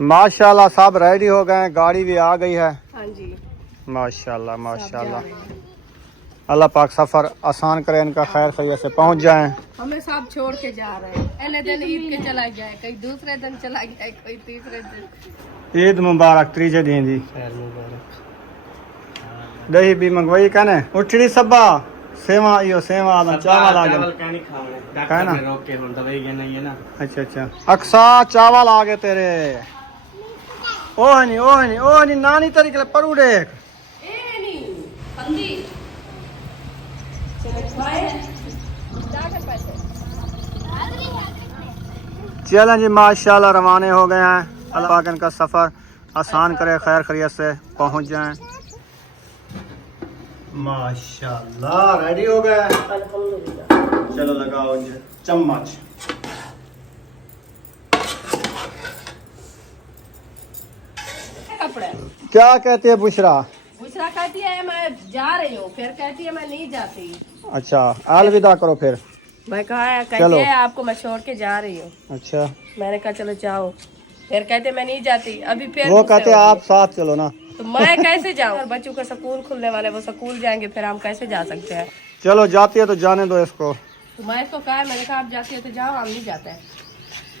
माशाल्लाह सब रेडी हो गए, गाड़ी भी आ गई है। हाँ जी माशाल्लाह माशाल्लाह। अल्लाह पाक सफर आसान करे, इनका खैर खैरियत से पहुंच जाएं। हमें सब छोड़ के जा रहे हैं। पहले दिन ईद के चला गया है, कहीं दूसरे दिन चला गया है, कोई तीसरे दिन। ईद मुबारक, त्रीजे दिन जी। दही भी मंगवाई कहने उठड़ी सबा सेवा इयो सेवा आदम चावल आ गए कहना रोक के हम दवाई के नहीं है ना। अच्छा अच्छा अक्सा चावल आ गए तेरे। ओहनी ओहनी ओहनी नानी तरीके परू देख चलें जी माशाल्लाह रवाने हो गए हैं। अल्लाह पाक इनका सफ़र आसान करे, खैर खैरियत से पहुंच जाएं। माशाल्लाह रेडी हो गए। चलो लगाओ जी चम्मच। कपड़े क्या कहती है बुशरा? बुशरा कहती है मैं जा रही हूँ, फिर कहती है मैं नहीं जाती। अच्छा अलविदा करो फिर। मैं कहा कहती है आपको मैं छोड़ के जा रही हूँ। अच्छा मैंने कहा चलो जाओ, फिर कहते मैं नहीं जाती। अभी फिर वो कहते आप साथ चलो ना। तो मैं कैसे जाऊँ? और बच्चों का स्कूल खुलने वाले, वो स्कूल जाएंगे, फिर हम कैसे जा सकते हैं? चलो जाती है तो जाने दो इसको। तो मैं इसको कहा, मैंने कहा आप जाती है तो जाओ, हम नहीं जाते हैं।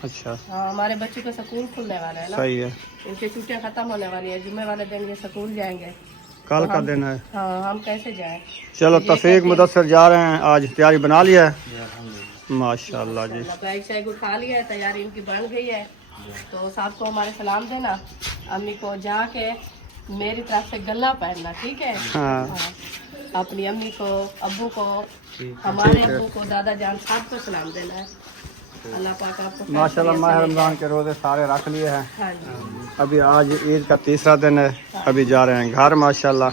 अच्छा हाँ हमारे बच्चों का स्कूल खुलने वाला है ना। सही है, इनकी छुट्टियाँ खत्म होने वाली है, जुम्मे वाले दिन ये स्कूल जाएंगे। कल तो का दिन है। हाँ हम कैसे जाएं? चलो तफरीक मुदस्सर जा रहे हैं, आज तैयारी बना लिया है। माशाल्लाह जी बैग शैग उठा लिया है, तैयारी इनकी बन गई है। तो सबको हमारे सलाम देना, अम्मी को जाके मेरी तरफ से गला पहनना, ठीक है? हाँ। हाँ। अपनी अम्मी को, अब्बू को, हमारे अब्बू को, दादा जान सबको सलाम देना है। अल्लाह पाक आपको माशाल्लाह माह रमजान के रोजे सारे रख लिए हैं। हाँ जी। अभी आज ईद का तीसरा दिन है, अभी जा रहे हैं घर माशाल्लाह।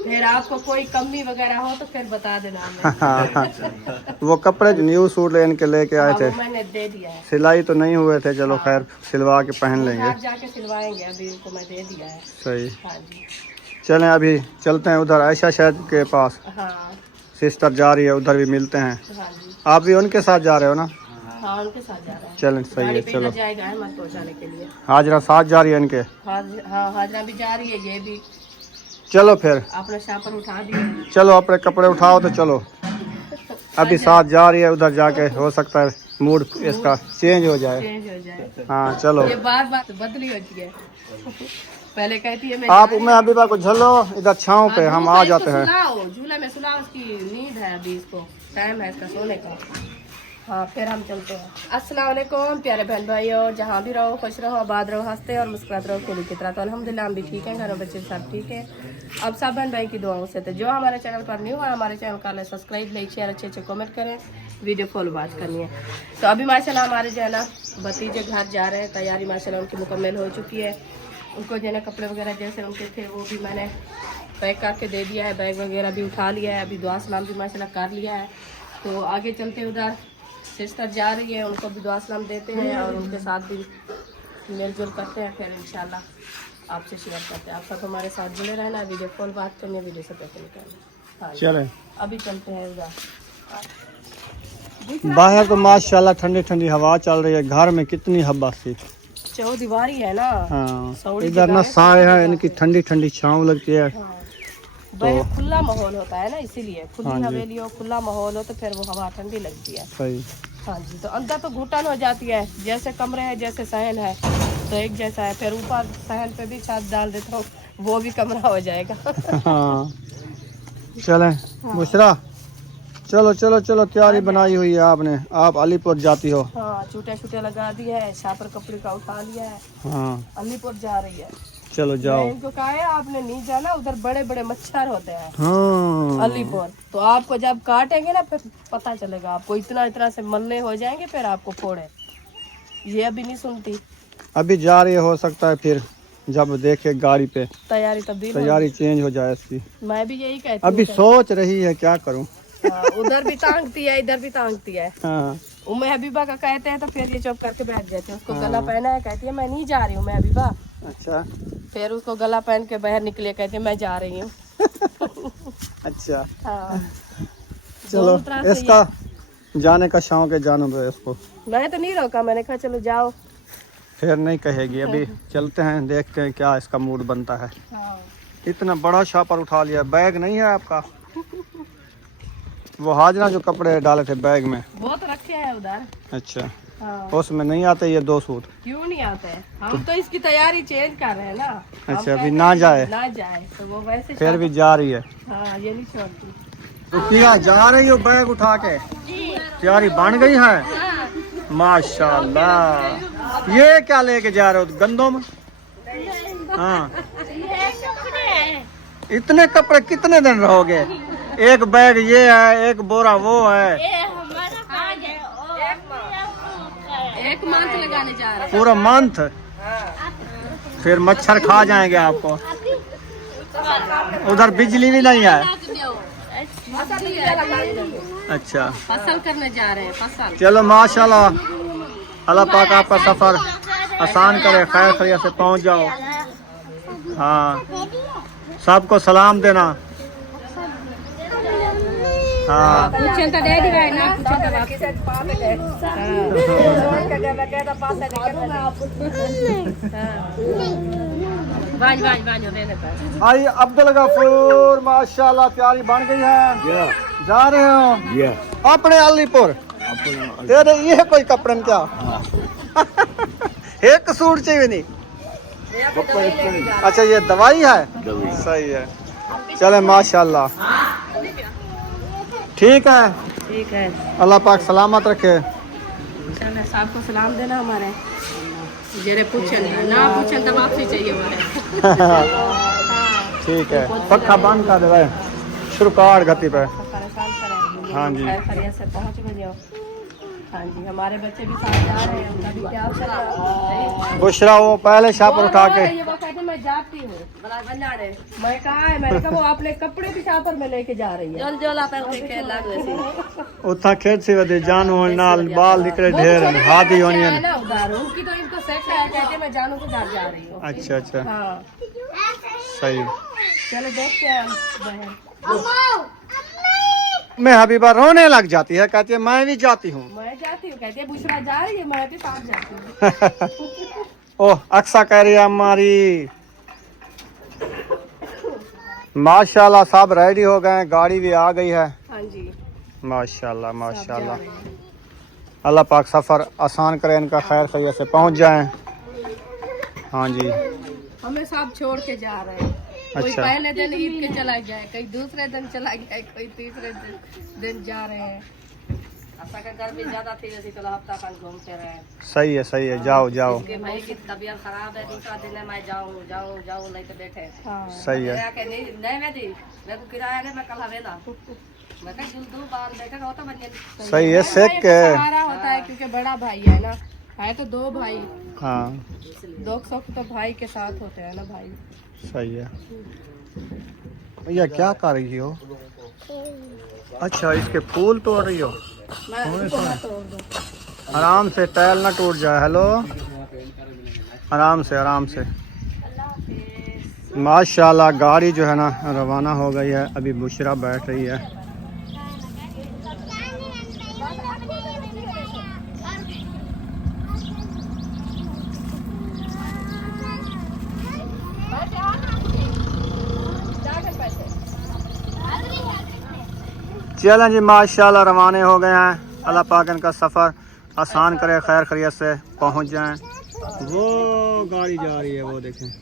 फिर आपको कोई कमी वगैरह हो तो फिर बता देना हमें। वो कपड़े न्यू सूट इनके लेके आए थे, मैंने दे दिया है। सिलाई तो नहीं हुए थे, चलो खैर सिलवा के पहन लेंगे। आप जाके सिलवाएंगे, अभी उनको मैं दे दिया है। सही। हाँ जी चलें अभी चलते हैं उधर आयशा शायद के पास। हाँ सिस्टर जा रही है, उधर भी मिलते हैं। हाँ जी। आप भी उनके साथ जा रहे हो ना? हाँ उनके साथ जा रहा है। चलें सही है। चलो जाएगा अहमद पहुँचाने के लिए। हाजरा साथ जा रही है इनके। हाँ हाजरा भी जा रही है, ये भी। चलो फिर अपने शापर उठा दिए। चलो अपने कपड़े उठाओ तो चलो। अभी साथ जा रही है, उधर जाके हो सकता है मूड इसका चेंज हो जाए। हाँ चलो। ये बार बार बदली होती है। पहले कहती है मैं आप उम्मे हबीबा को झलो इधर छाँव पे, हम आ जाते हैं। झूले में सुलाओ, उसकी नींद है अभी, इसको टाइम है इसका सोने का। हाँ फिर हम चलते हैं। अस्सलाम वालेकुम प्यारे बहन भाइयों, जहाँ भी रहो खुश रहो, आबाद रहो, हंसते और मुस्कुराते रहो खेली की तरह। तो अल्हम्दुलिल्लाह हम भी ठीक हैं, घर में बच्चे सब ठीक है। अब सब बहन भाई की दुआओं से। तो जो हमारे चैनल पर न्यू है, हमारे चैनल का सब्सक्राइब, लाइक, शेयर, अच्छे अच्छे कमेंट करें, वीडियो फॉलो वॉच करनी है। तो अभी माशाल्लाह हमारे जो है ना भतीजे घर जा रहे हैं, तैयारी माशाल्लाह उनकी मुकम्मल हो चुकी है। उनको जो है ना कपड़े वगैरह जैसे उनके थे वो भी मैंने पैक करके दे दिया है, बैग वगैरह भी उठा लिया है, अभी दुआ सलाम भी माशाल्लाह कर लिया है। तो आगे चलते उधर सिस्टर जा रही है, उनको भी दुआ सलाम देते हैं और उनके साथ भी मिलजुल करते हैं, फिर इंशाल्लाह आपसे शेयर करते हैं। आप सब हमारे साथ जुड़े रहना, वीडियो कॉल बात करनी, वीडियो से पैसे निकालना। हाँ चले अभी चलते हैं उधर। बाहर तो माशाल्लाह ठंडी ठंडी हवा चल रही है, घर में कितनी हवा सी। चौदीवारी है ना। हाँ इधर ना साए है, इनकी ठंडी ठंडी छाँव लगती है। तो खुला माहौल होता है ना, इसीलिए खुली हवेली हो, खुला माहौल हो तो फिर वो हवा ठंडी लगती है। सही। हाँ जी। तो अंदर तो घुटन हो जाती है, जैसे कमरे है जैसे सहन है तो एक जैसा है, फिर ऊपर सहन पे भी छत डाल देता हूँ, वो भी कमरा हो जाएगा। हाँ चलें बुशरा, चलो चलो चलो तैयारी बनाई हुई है आपने, आप अलीपुर जाती हो। हाँ चूटे छूटे लगा दिए है, शापर कपड़े का उठा लिया है। हाँ अलीपुर जा रही है। चलो जाओ। इनको कहा है आपने नहीं जाना, उधर बड़े बड़े मच्छर होते हैं। हाँ अलीपुर तो आपको जब काटेंगे ना फिर पता चलेगा आपको, इतना इतना से मल्ले हो जाएंगे, फिर आपको फोड़े। ये अभी नहीं सुनती, अभी जा रही है, हो सकता है फिर जब देखे गाड़ी पे तैयारी चेंज हो जाए इसकी। मैं भी यही कहती अभी सोच रही है क्या करूं। उधर भी टांगती है, इधर भी टांगती है। हाँ। उम्मे हबीबा का कहते हैं तो फिर ये चुप करके बैठ जाते हैं। उसको गला पहना है, कहती है मैं नहीं जा रही हूँ मैं हबीबा। अच्छा। फिर उसको गला पहन के बाहर निकले, कहते हैं मैं जा रही हूँ। अच्छा। हाँ चलो इसका जाने का शौक है, जानो दो इसको। मैं तो नहीं रोका, मैंने कहा चलो जाओ। फिर नहीं कहेगी। अभी चलते हैं, देखते हैं क्या इसका मूड बनता है। हाँ। इतना बड़ा शापर उठा लिया, बैग नहीं है आपका? वो हाजरा जो कपड़े डाले थे बैग में, वो तो रखे हैं उधर। अच्छा। हाँ। उसमें नहीं आते ये 2 सूट? क्यों नहीं आते हैं? हम तो इसकी तैयारी चेंज कर रहे हैं ना। अच्छा, अभी ना जाए? ना जाए तो वो वैसे फिर भी जा रही है। हाँ, ये नहीं छोड़ती। तो क्या जा रही हो बैग उठा के? तैयारी बन गई है माशाल्लाह। ये क्या लेके जा रहे हो, गंदम? हाँ, इतने कपड़े कितने दिन रहोगे? एक बैग ये है, एक बोरा वो है। एक मंथ लगाने जा रहे हैं। पूरा मंथ? फिर मच्छर खा जाएंगे आपको। उधर बिजली भी नहीं है? अच्छा, फसल करने जा रहे हैं, फसल। चलो माशाल्लाह, अल्लाह पाक आपका सफर आसान करे, खैर खैरियत से पहुंच जाओ। हाँ, सबको सलाम देना। हाँ, भाई अब्दुल गफूर माशाल्लाह तैयारी बन गई है। जा रहे हो अपने अलीपुर? तेरे ये कोई कपड़े में क्या? एक सूट चाहिए नहीं? अच्छा, ये दवाई है? सही है, चले माशाल्लाह। ठीक है, अल्लाह पाक सलामत रखे। सबको सलाम देना हमारे। जेरे पूछन ना पूछन तो वापसी चाहिए हमारे। ठीक है, पक्का बंद कर दे, शुरू कर गति पे। परेशान करें। हाँ जी, खैरियत से पहुँच गए। हाँ जी, हमारे बच्चे भी साथ जा रहे हैं, उनका भी क्या चल रहा है। बुशरा वो पहले शापर उठा के ये वो कहते मैं जाती हूँ, मैं कहा है, मैंने कहा वो अपने कपड़े भी शापर में लेके जा रही है। उतना खेत से वधे जान हो नाल बाल निकले ढेर हाथी होनी है ना उधर, उनकी तो इनको सेट है, कहते मैं जानू के घर जा रही हूँ। अच्छा अच्छा, हाँ, सही। चलो देखते हैं बहन। मैं हबीबा रोने लग जाती है, कहती है मैं भी जाती हूँ। मैं जाती हूँ, कहती है बुशरा जा रही है, मैं भी साथ जाती हूँ। ओह, अक्सा कह रही है हमारी। माशाल्लाह सब रेडी हो गए, गाड़ी भी आ गई है। हाँ जी, माशाल्लाह माशाल्लाह, अल्लाह पाक सफ़र आसान करे, इनका खैर खैरियत से पहुंच जाएं। हाँ जी, हमें सब छोड़ के जा रहे हैं। कोई अच्छा। पहले दिन ईद के चला गया है, कोई दूसरे दिन चला गया है, कोई तीसरे दिन जा रहे हैं। गर्मी ज्यादा थी, चलो हफ्ता खंड घूमते रहे। सही है, जाओ जाओ। भाई की तबीयत खराब है, दूसरा दिन है, मैं जाऊँ नहीं तो बैठे। सही है, मैं को किराया नहीं, मैं कल हवेला मैं कहा दो बार बैठा होता बन। सही है, सेक के सहारा होता है, क्योंकि बड़ा भाई है ना, है तो 2 भाई। हाँ, दुख सुख तो भाई के साथ होते हैं ना भाई। सही है। भैया क्या कर रही हो? अच्छा, इसके फूल तोड़ रही हो? आराम से, टायल ना टूट जाए। हेलो, आराम से। माशाल्लाह गाड़ी जो है ना रवाना हो गई है, अभी बुशरा बैठ रही है। चलें जी, माशाल्लाह रवाने हो गए हैं। अल्लाह पाक इनका सफ़र आसान करे, खैर खैरियत से पहुंच जाएं। वो गाड़ी जा रही है, वो देखें।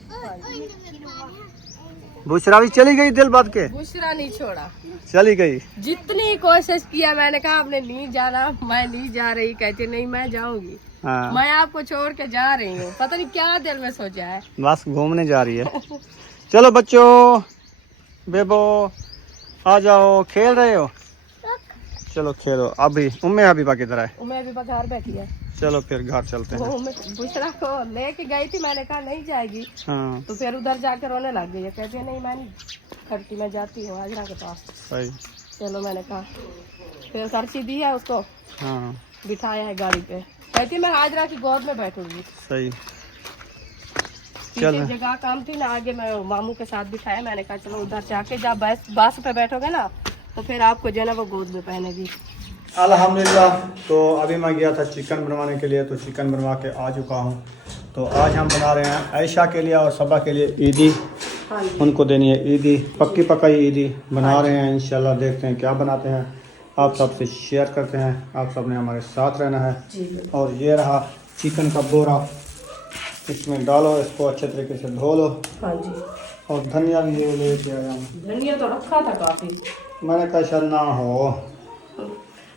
बुशरा भी चली गई दिल बद के? बुशरा नहीं छोड़ा, चली गई। जितनी कोशिश किया मैंने कहा आपने नहीं जाना, मैं नहीं जा रही, कहते नहीं मैं जाऊंगी। हाँ, मैं आपको छोड़ के जा रही हूँ, पता नहीं क्या दिल में सोचा है। बस घूमने जा रही है। चलो बच्चों, बेबो आ जाओ, खेल रहे हो? चलो खेलो। अभी उम्मे हबीबा किधर है? मैं अभी घर बैठी है। चलो फिर घर चलते हैं। बुशरा को लेके गई थी, मैंने कहा नहीं जाएगी, हाँ, तो फिर उधर जाकर रोने लग गई है, कहती है नहीं मैं नहीं करती, मैं जाती हूँ हाजरा के पास। सही। चलो मैंने कहा, फिर खर्ची दी है उसको, हाँ, बिठाया है गाड़ी पे, कहती मैं हाजरा की गोद में बैठूंगी। सही। पीछे जगह काम थी ना, आगे मैं मामू के साथ बिठाया, मैंने कहा चलो उधर जाके जब बस पे बैठोगे ना तो फिर आपको जो है ना वो गोद में पहनेगी। अल्हम्दुलिल्लाह। तो अभी मैं गया था चिकन बनवाने के लिए, तो चिकन बनवा के आ चुका हूँ। तो तो आज हम बना रहे हैं आयशा के लिए और सबा के लिए ईदी। हाँ जी। उनको देनी है ईदी, पक्की पकाई ईदी बना रहे हैं। इंशाल्लाह देखते हैं क्या बनाते हैं, आप सबसे शेयर करते हैं। आप सब ने हमारे साथ रहना है। जी। और ये रहा चिकन का बोरा, इसमें डालो, इसको अच्छे तरीके से धो लो। हाँ जी। और धनिया भी ये लेके आया हूँ। धनिया तो रखा था काफी, मैंने कहा शायद ना हो,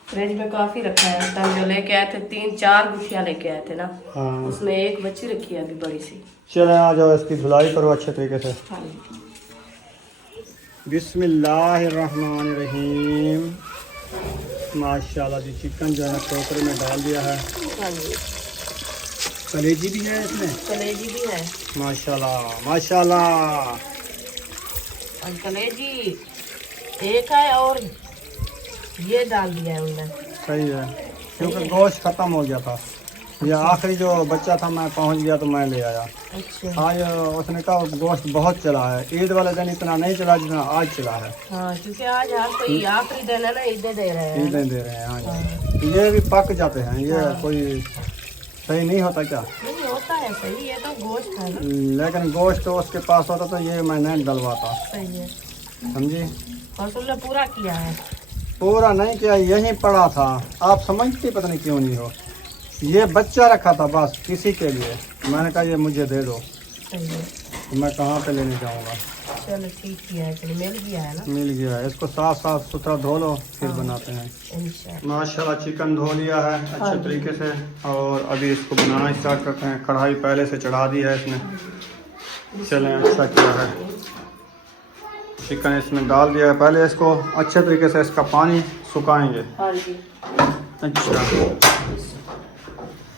फ्रिज में काफी रखा है। उस टाइम जो लेके आए थे 3-4 गुठियाँ लेके आए थे ना, हाँ। उसमें एक बच्ची रखी है अभी बड़ी सी। चले आ जाओ, इसकी धुलाई करो अच्छे तरीके से। हाँ जी। बिस्मिल्लाहिर्रहमानिर्रहीम। माशाल्लाह जी, चिकन जो है टोकरे में डाल दिया है। हाँ जी। कलेजी भी है इसमें, कलेजी भी है। माशाल्लाह माशाल्लाह। और कलेजी एक है और ये डाल दिया है उन्होंने। सही है, क्योंकि गोश्त ख़त्म हो गया था। ये आखिरी जो बच्चा था मैं पहुंच गया तो मैं ले आया। अच्छा। आज उसने कहा गोश्त बहुत चला है, ईद वाले दिन इतना नहीं चला जितना आज चला है। हाँ, क्योंकि आज हर कोई आखिरी दिन है ना, ईदें दे रहे हैं। ईदें दे रहे हैं। हाँ जी। ये भी पक जाते हैं, ये कोई सही नहीं होता क्या? नहीं होता है सही, ये तो गोश्त है ना। लेकिन गोश्त तो उसके पास होता तो ये मैं नहीं डलवाता। सही है, समझी? और तुमने पूरा किया है। पूरा नहीं किया, यहीं पड़ा था। आप समझती पता नहीं क्यों नहीं हो। ये बच्चा रखा था बस किसी के लिए, मैंने कहा ये मुझे दे दो। सही है। तो मैं कहाँ पे लेने जाऊँगा। चलो ठीक किया है, चलो मिल गया है ना। मिल गया है, इसको साफ साफ सुथरा धो लो फिर बनाते हैं। इंशाल्लाह। माशाल्लाह चिकन धो लिया है अच्छे तरीके से, और अभी इसको बनाना स्टार्ट करते हैं। कढ़ाई पहले से चढ़ा दी है इसमें। चलें, अच्छा किया है। चिकन इसमें डाल दिया है, पहले इसको अच्छे तरीके से इसका पानी सुखाएंगे। हाँ जी। अच्छा,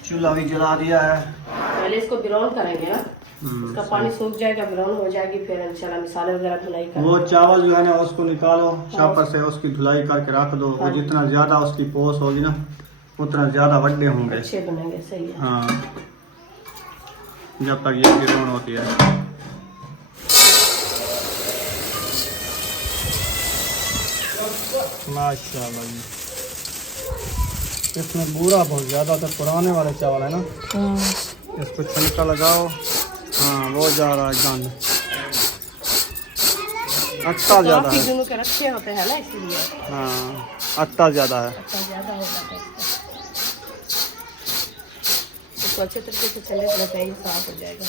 चूल्हा भी जला दिया है। पहले इसको ब्राउन करेंगे ना, इसका पानी सूख जाएगा, ब्राउन हो जाएगी, फिर इंशाल्लाह मसाले वगैरह धुलाई करेंगे। वो चावल जो है ना उसको निकालो छापर से, उसकी धुलाई करके रख दो। और जितना ज्यादा उसकी पोस होगी ना उतना ज्यादा वड्डे होंगे, अच्छे बनेंगे। सही है। हाँ, जब तक ये ब्राउन होती है। माशाल्लाह जी, इसमें बूरा बहुत ज़्यादा था, पुराने वाले चावल है ना। इसको छिलका लगाओ। हाँ, वो जा रहा है गंद, अट्टा ज़्यादा है। दिनों के रखे होते हैं ना, इसीलिए। हाँ, अट्टा ज़्यादा है। ज़्यादा हो जाता है इसको अच्छे तरीके से चले लगाइए, साफ हो जाएगा।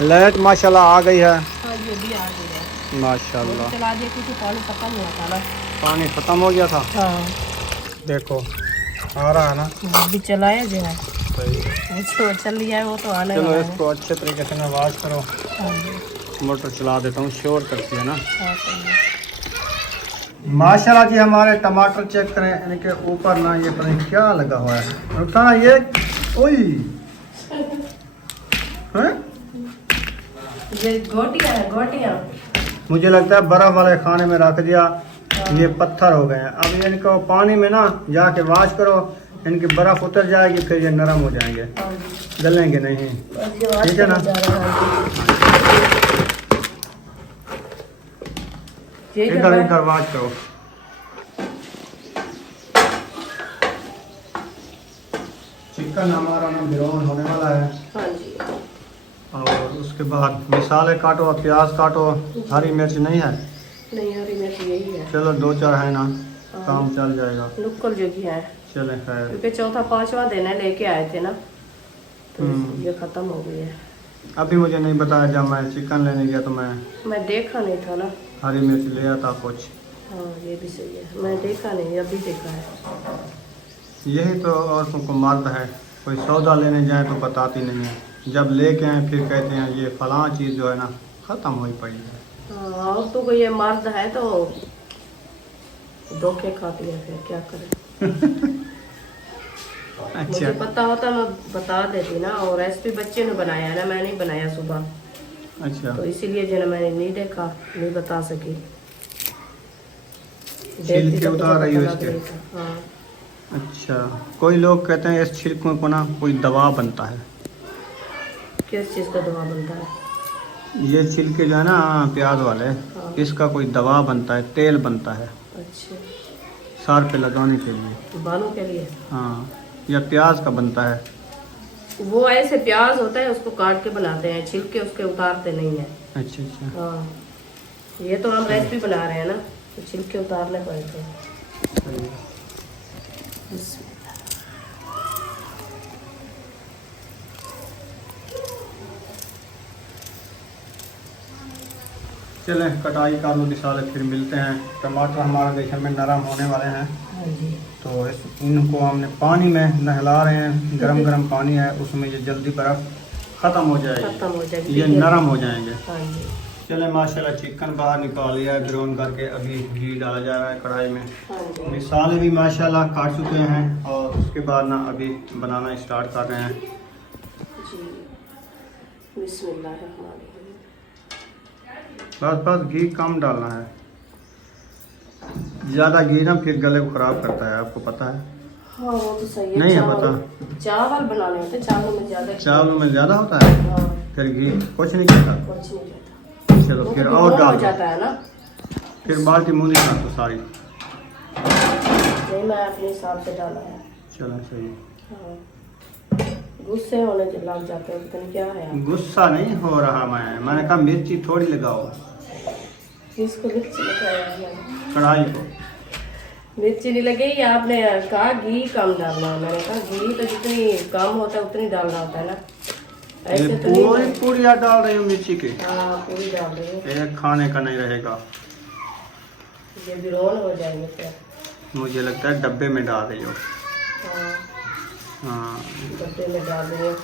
लाइट माशाल्लाह आ गई है। हाँ, ये भी आ गई है माशाल्लाह। चला दिया क्योंकि पानी खत्म हुआ था ना। पानी ख़त्म हो गया था। हाँ, देखो आ रहा है ना। अभी चलाया जो है सही। वो चल लिया है, वो तो आने चलो वाला है। इसको अच्छे तरीके से ना वॉश करो। हाँ जी। मोटर चला देता हूँ, शोर करती है ना। हाँ, सही है। माशाल्लाह जी, हमारे टमाटर चेक करें, इनके ऊपर ना ये पता नहीं क्या लगा हुआ है। रुकसाना ये ओई हैं? ये गोटियाँ है, गोटियाँ। मुझे लगता है बर्फ वाले खाने में रख दिया, ये पत्थर हो गए हैं। अब ये इनको पानी में ना जाके वॉश करो, इनकी बर्फ उतर जाएगी, फिर ये नरम हो जाएंगे, हाँ जी। गलेंगे नहीं। ठीक है ना। इधर इधर वॉश करो। चिकन हमारा ना ब्राउन होने वाला है। हाँ जी। और उसके बाद मसाले काटो, प्याज काटो। हरी मिर्च नहीं है? नहीं, हरी मिर्च यही है। चलो 2-4 है ना, काम चल जाएगा। लुक्कल जो भी है, चले खैर। क्योंकि चौथा 5वां दिन है, लेके आए थे ना, तो ये खत्म हो गई है। अभी मुझे नहीं बताया, जब मैं चिकन लेने गया तो मैं देखा नहीं था ना। हरी मिर्च ले आता कुछ। हाँ, ये भी सही है, मैं देखा नहीं, अभी देखा है। यही तो औरतों को मर्द है, कोई सौदा लेने जाए तो बताती नहीं है, जब लेके आए फिर कहते हैं ये फलां चीज़ जो है ना ख़त्म हो पड़ी है। हाँ, और तो कोई ये मर्द है तो धोखे खाती है, फिर क्या करें। मुझे अच्छा पता होता मैं बता देती ना, और रेसिपी बच्चे ने बनाया है ना, मैं नहीं बनाया सुबह, अच्छा। तो इसीलिए जो है मैंने नहीं देखा, नहीं बता सकी। छिलके उतार रही हो इसके? हाँ। अच्छा, कोई लोग कहते हैं इस छिलकों को ना कोई दवा बनता है। किस चीज़ का दवा बनता है? ये छिलके जो है ना प्याज वाले, हाँ। इसका कोई दवा बनता है, तेल बनता है अच्छा, सर पे लगाने के लिए। बालों के लिए। हाँ, या प्याज का बनता है। वो ऐसे प्याज होता है, उसको काट के बनाते हैं, छिलके उसके उतारते नहीं है। अच्छा अच्छा। हाँ, ये तो हम रेसिपी बना रहे हैं ना, तो छिलके उतारने पड़ते हैं। सही है। चलें कटाई कर लो विशाल, फिर मिलते हैं। टमाटर हमारा देखने में नरम होने वाले हैं, हाँ जी। तो इनको हमने पानी में नहला रहे हैं। गरम गरम पानी है, उसमें ये जल्दी बर्फ ख़त्म हो जाएगी, खत्म हो जाएगी, ये नरम हो जाएंगे। हाँ जी। चले माशाल्लाह चिकन बाहर निकाल लिया है, ग्राउंड करके अभी घी डाला जा रहा है कढ़ाई में। हाँ जी। मिसाले भी माशाल्लाह काट चुके हैं और उसके बाद ना अभी बनाना स्टार्ट कर रहे हैं। जी, बिस्मिल्लाहिर्रहमानिर्रहीम। बस बस घी कम डालना है, ज़्यादा घी ना फिर गले को ख़राब करता है, आपको पता है। हाँ वो तो सही है। नहीं है चावल बनाने होते, चावलों में ज्यादा, चावलों में ज़्यादा होता है, हाँ, फिर घी कुछ नहीं करता। कुछ नहीं रहता। चलो वो फिर तो और हो डाल दो, जाता है ना। फिर बाल्टी मुँह निकाल दो सारी। नहीं, मैं अपने हिसाब से डाला है। चलो सही है। हाँ, गुस्से होने के लग जाते हैं, पता नहीं क्या है। गुस्सा नहीं हो रहा मैंने कहा मिर्ची थोड़ी लगाओ किसको मिर्ची लगाया है? कढ़ाई को। मिर्ची नहीं लगेगी, आपने कहा घी कम डालना है। मैंने कहा घी तो जितनी कम होता है उतनी डालना होता है ना, ऐसे ये तो नहीं। पूरी पूरियाँ डाल रही हूँ मिर्ची के, हाँ, पूरी डाल रही हूँ। एक खाने का नहीं रहेगा। ये बिरौन हो जाएंगे फिर। मुझे लगता है डब्बे में डाल रही हो। हाँ, हाँ डब्बे में डाल रही हूँ।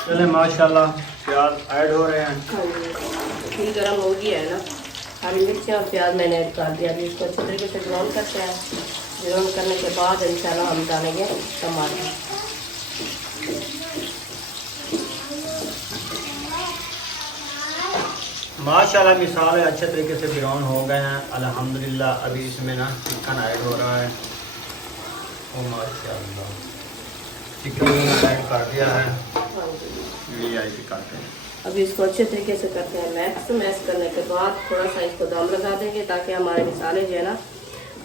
चले माशाल्लाह प्याज ऐड हो रहे हैं। हाँ जी, घी गर्म हो गया है ना। हरी मिर्ची और प्याज मैंने ऐड कर दिया। अभी इसको अच्छे तरीके से ब्राउन करते हैं। ब्राउन करने के बाद इंशाल्लाह हम डालेंगे टमाटर। माशाल्लाह मिसाले अच्छे तरीके से ब्राउन हो गए हैं अल्हम्दुलिल्लाह। अभी इसमें ना चिकन ऐड हो रहा है। ओ माशाल्लाह चिकन ऐड कर दिया है। हाँ जी, ये ऐसे करते हैं। अभी इसको अच्छे तरीके से करते हैं मैक्स। मैक्स करने के बाद थोड़ा सा इसको दम लगा देंगे ताकि हमारे मसाले जो है ना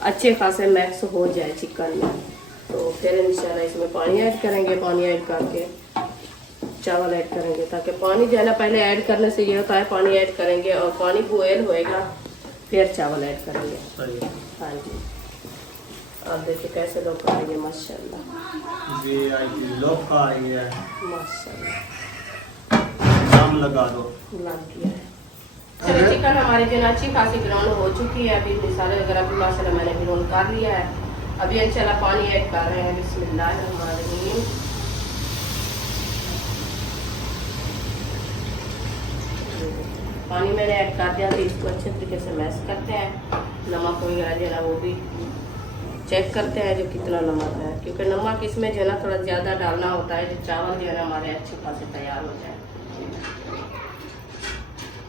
अच्छे खासे मैक्स हो जाए चिकन में। तो फिर इंशाल्लाह इसमें पानी ऐड करेंगे। पानी ऐड करके चावल ऐड करेंगे, ताकि पानी जो है ना पहले ऐड करने से ये होता है पानी ऐड करेंगे और पानी बॉयल होएगा फिर चावल ऐड करेंगे। सही है। हाँ जी, आप देखिए कैसे लोग कर रही है माशाल्लाह। जी लोग खा रही है, माशाल्लाह दम लगा दो। लग गया है। चलो चिकन हमारी जो है अच्छी खासी ग्राउंड हो चुकी है। अभी मसाले वगैरह भी माशाल्लाह मैंने ग्राउंड कर लिया है। अभी इंशाल्लाह पानी ऐड कर रहे हैं। बिस्मिल्लाहिर्रहमानिर्रहीम। पानी मैंने ऐड कर दिया। तो इसको अच्छे तरीके से मैश करते हैं। नमक वगैरह जो है ना वो भी चेक करते हैं जो कितना नमक है, क्योंकि नमक इसमें जो है ना थोड़ा ज़्यादा डालना होता है, जो चावल जो है ना हमारे अच्छे खासे तैयार हो जाए।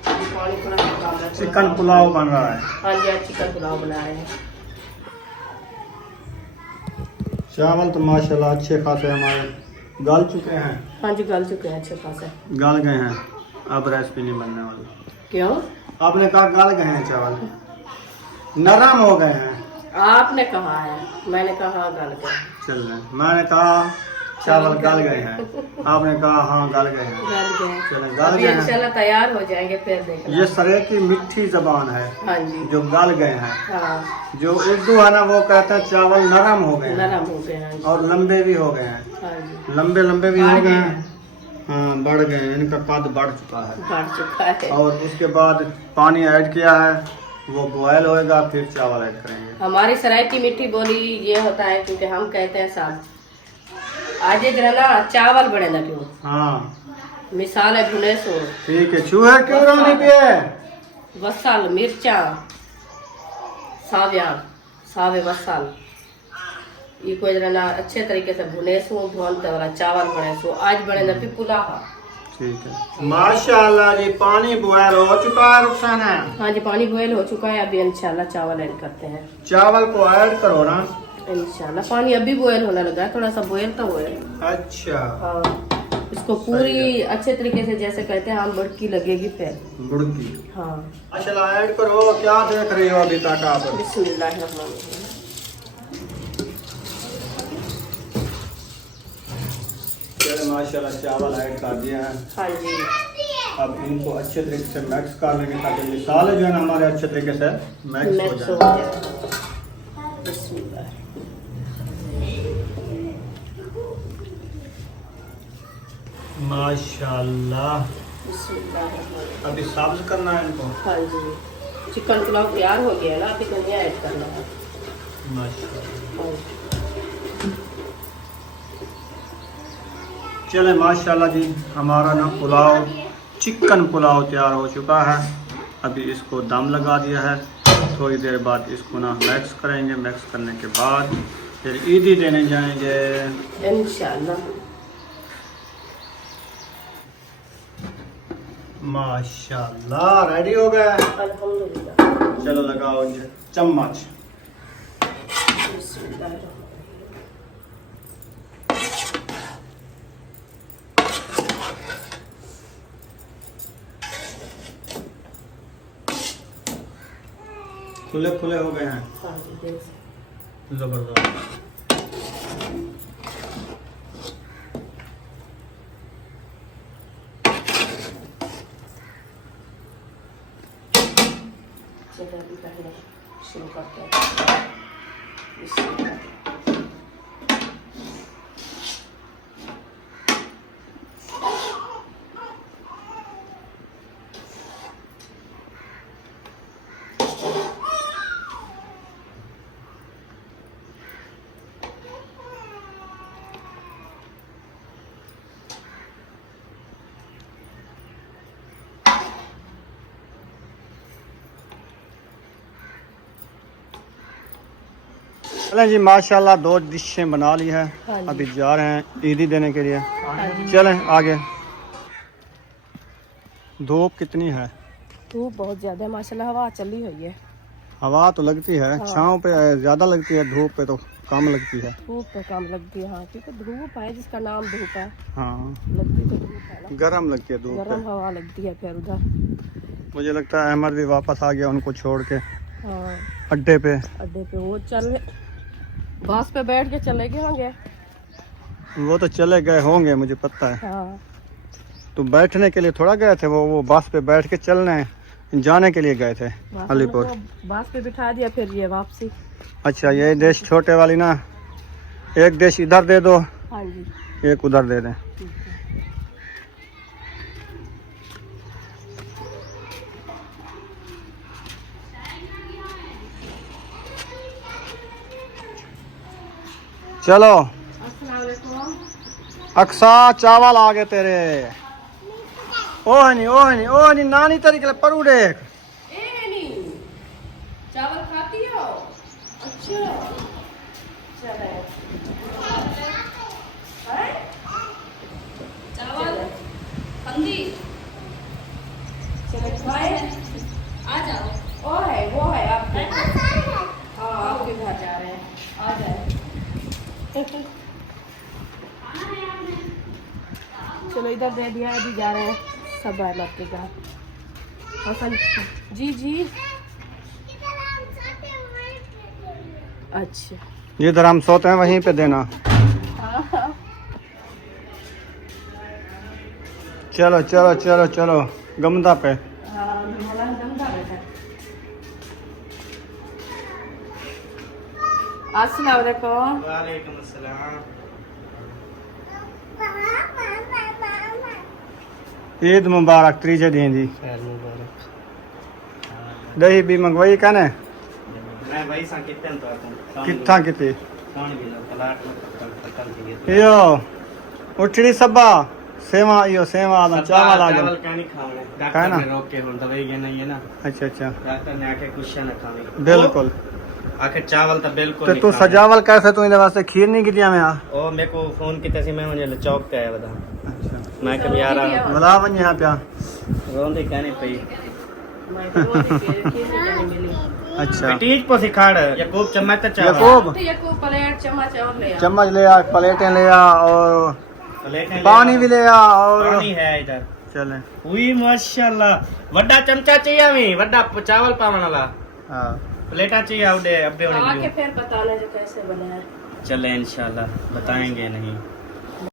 पानी थोड़ा सा कम है। चिकन पुलाव बन रहा है। हाँ जी, आज चिकन पुलाव बना रहे हैं। चावल तो माशाल्लाह अच्छे खासे हमारे गल चुके हैं। हाँ जी, गल चुके हैं अच्छे खासे। गल गए हैं, अब रेसिपी नहीं बनने वाली। क्यों? आपने कहा गल गए हैं चावल, नरम हो गए हैं। आपने कहा है, मैंने कहा गल गए। चल रहे मैंने कहा चावल गल गए हैं, आपने कहा हाँ गल गए हैं। गल गए। चले गल अभी गए हैं। इंशाल्लाह तैयार हो जाएंगे फिर देखना। ये सरे की मीठी जबान है हाँ जी, जो गल गए हैं। हाँ, जो उर्दू है ना वो कहते हैं चावल नरम हो गए हैं नरम हो गए हैं। और लंबे भी हो गए हैं। हाँ जी, लंबे लंबे भी हो बढ़ गए गए हैं। हाँ बढ़ गए हैं, इनका कद बढ़ चुका है। बढ़ चुका है। और उसके बाद पानी ऐड किया है, वो बॉयल होएगा फिर चावल ऐड करेंगे। हमारी सरायकी मीठी बोली ये होता है, क्योंकि हम कहते हैं साहब आज जरा ना चावल बड़े ना क्यों, हाँ मिसाल है भुने सो ठीक है। चूहे क्यों रोने पे वसल मिर्चा साव्या सावे वसल ये कोई जरा ना अच्छे तरीके से भुने सो भूनते वाला चावल बने सो आज बने ना फिर पुलाव। ठीक है माशाल्लाह जी। पानी बॉयल हो चुका है रुखसाना। हाँ जी, पानी बॉयल हो चुका है। अभी इंशाल्लाह चावल ऐड करते हैं। चावल को ऐड करो ना। इंशाल्लाह पानी अभी बॉयल होने लगा है, थोड़ा सा बॉयल तो हुए। अच्छा हाँ, इसको पूरी अच्छे तरीके से जैसे कहते हैं हम बुड़की लगेगी फिर। बुड़की। हाँ। अच्छा ऐड करो, क्या देख रही हो अभी तक आप? बिस्मिल्लाहिर्रहमानिर्रहीम। चलो माशाल्लाह चावल ऐड कर दिए हैं। हाँ जी। अब इनको अच्छे तरीके से मिक्स कर लेंगे ताकि मसाले जो है ना हमारे अच्छे तरीके से मिक्स हो जाए। बिस्मिल्लाह। माशाल्लाह। बिस्मिल्लाह। अभी साब्त करना है इनको। हाँ जी। चिकन पुलाव तैयार हो गया ना, अभी धनिया ऐड करना है। माशाल्लाह। चले माशाल्लाह जी, हमारा ना पुलाव, चिकन पुलाव तैयार हो चुका है। अभी इसको दम लगा दिया है, थोड़ी देर बाद इसको ना मिक्स करेंगे। मिक्स करने के बाद फिर ईदी देने जाएंगे इंशाल्लाह। माशाल्लाह रेडी हो गया। अल्हम्दुलिल्लाह। चलो लगाओ जी चम्मच। बिस्मिल्लाह। खुले खुले हो गए हैं। हाँ जी। जबरदस्त। चलो अभी पहले शुरू करते हैं। बिस्मिल्लाह। चलें जी माशाल्लाह 2 डिशें बना ली है। हाँ जी। अभी जा रहे हैं ईदी देने के लिए। हाँ जी। चलें आगे। धूप कितनी है? धूप बहुत ज्यादा है माशाल्लाह, हवा चली हुई है। हवा तो लगती है, हाँ। छाँव पे ज़्यादा लगती है, धूप पे तो कम लगती है। धूप पे कम लगती है। हाँ क्योंकि धूप है जिसका नाम धूप है, हाँ लगती तो धूप है ना। गर्म लगती है धूप गर्म पे। हवा लगती है फिर उधर। मुझे लगता है अहमद भी वापस आ गया उनको छोड़ के हाँ अड्डे पे। अड्डे पे वो चल बस पे बैठ के चले गए होंगे। वो तो चले गए होंगे मुझे पता है। हाँ। तो बैठने के लिए थोड़ा गए थे, वो बस पे बैठ के चलने जाने के लिए गए थे अलीपुर। बस पे बिठा दिया फिर ये वापसी। अच्छा ये देश छोटे वाली ना, एक देश इधर दे दो, हाँ जी। एक उधर दे दें। ठीक है। चलो अस्सलाम वालेकुम। अक्सा चावल आ गए तेरे। ओह नहीं नानी तरीके परू देख। चावल खाती हो? अच्छा चले। चावल हल्दी चले खाए। आ जाओ। वो है आपके। हाँ आपके घर जा रहे हैं, आ जाए। चलो इधर दे दिया, अभी जा रहे हैं सब अहमद के घर। हसन जी जी। अच्छा जिधर हम सोते हैं वहीं पे देना। हाँ। चलो चलो चलो चलो गमदा पे। हाँ गंदा बैठा। अस्सलाम वालेकुम। वालेकुम अस्सलाम। ईद मुबारक त्रीजे दिन जी। खैर मुबारक। दही भी मंगवाई कने मैं वही सा कितने तो आता कित्था किती कौन भी लो तलाक कल थी यो उठड़ी सबा सेवा यो सेवा आदा चावल आ चावल गया। का नहीं खाने खाए डॉक्टर ना? ने रोक के हम दवाई के नहीं है ना, अच्छा अच्छा डॉक्टर ने आके कुछ ना खाने बिल्कुल। आखिर चावल तो बिल्कुल तो नहीं तू खाने। सजावल कैसे तू इनके वास्ते खीर नहीं की मैं ओ मेरे को फोन की तसी मैं मुझे चौक पे आया बता अच्छा मैं कभी आ रहा बुला वन यहाँ पे रोंदे कहने पे मैं तो वो नहीं मिली। अच्छा टीच को सिखाड़ याकूब चम्मच तो चावल याकूब तो ये को प्लेट चम्मच और ले आ। चम्मच ले आ, प्लेटें ले आ और प्लेटें ले पानी आओ। भी ले आ और पानी है इधर चलें। हुई माशाल्लाह वड्डा चमचा चाहिए हमें वड्डा चावल पावन वाला हाँ प्लेटा चाहिए अबे अबे होने आके दियो। फिर बताना जो कैसे बने हैं। चले इंशाल्लाह बताएंगे नहीं